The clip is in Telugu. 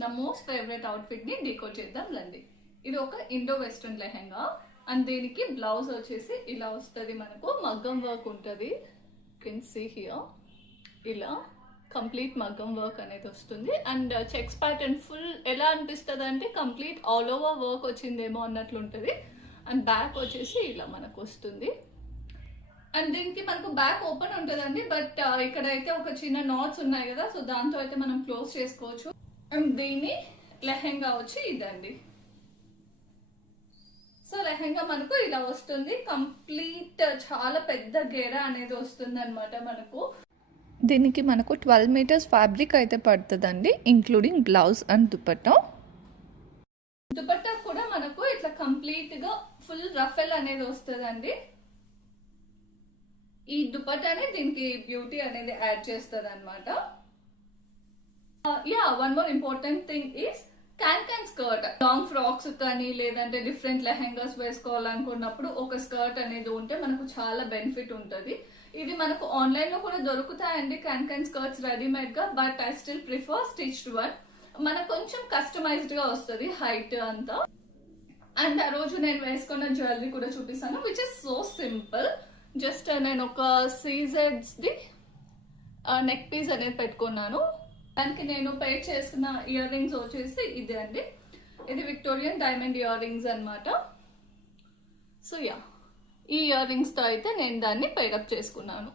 నా మోస్ట్ ఫేవరెట్ అవుట్ఫిట్ ని డీకోడ్ చేద్దాం రండి. ఇది ఒక ఇండో వెస్ట్రన్ లెహెంగా అండ్ దీనికి బ్లౌజ్ వచ్చేసి ఇలా వస్తుంది, మనకు మగ్గం వర్క్ ఉంటుంది. కెన్ సీ హియర్ ఇలా కంప్లీట్ మగ్గం వర్క్ అనేది వస్తుంది అండ్ చెక్స్ ప్యాటర్న్ ఫుల్ ఎలా అనిపిస్తుంది అంటే కంప్లీట్ ఆల్ ఓవర్ వర్క్ వచ్చిందేమో అన్నట్లు ఉంటుంది. అండ్ బ్యాక్ వచ్చేసి ఇలా మనకు వస్తుంది అండ్ దీనికి మనకు బ్యాక్ ఓపెన్ ఉంటుందండి, బట్ ఇక్కడైతే ఒక చిన్న నాట్స్ ఉన్నాయి కదా, సో దాంతో అయితే మనం క్లోజ్ చేసుకోవచ్చు. అండ్ దీని లెహెంగా వచ్చి ఇదండి. సో లెహెంగా మనకు ఇలా వస్తుంది, కంప్లీట్ చాలా పెద్ద గేరా అనేది వస్తుంది అనమాట మనకు. దీనికి మనకు 12 మీటర్స్ ఫ్యాబ్రిక్ అయితే పడుతుందండి, including blouse and dupatta. Dupatta కూడా మనకు ఇట్లా కంప్లీట్ గా ఫుల్ రఫెల్ అనేది వస్తుందండి. ఈ దుపట్టానే దీనికి బ్యూటీ అనేది యాడ్ చేస్తుంది అనమాట. One more important thing is can skirt. Long frocks కానీ లేదంటే డిఫరెంట్ లెహెంగాస్ వేసుకోవాలనుకున్నప్పుడు ఒక స్కర్ట్ అనేది ఉంటే మనకు చాలా బెనిఫిట్ ఉంటుంది. ఇది మనకు ఆన్లైన్ లో కూడా దొరుకుతాయండి క్యాన్ స్కర్ట్స్ రెడీమేడ్ గా, but I still prefer stitched one. మనకు కొంచెం కస్టమైజ్డ్ గా వస్తుంది హైట్ అంతా. అండ్ ఆ రోజు నేను వేసుకున్న జ్యువెలరీ కూడా చూపిస్తాను, which is so simple. Just నేను ఒక సీజెడ్స్ ది నెక్ పీస్ అనేది పెట్టుకున్నాను. దానికి నేను పేర్ చేసుకున్న ఇయర్ రింగ్స్ వచ్చేసి ఇదే అండి. ఇది విక్టోరియన్ డైమండ్ ఇయర్ రింగ్స్ అనమాట. సో ఈ ఇయర్ రింగ్స్ తో అయితే నేను దాన్ని పేరప్ చేసుకున్నాను.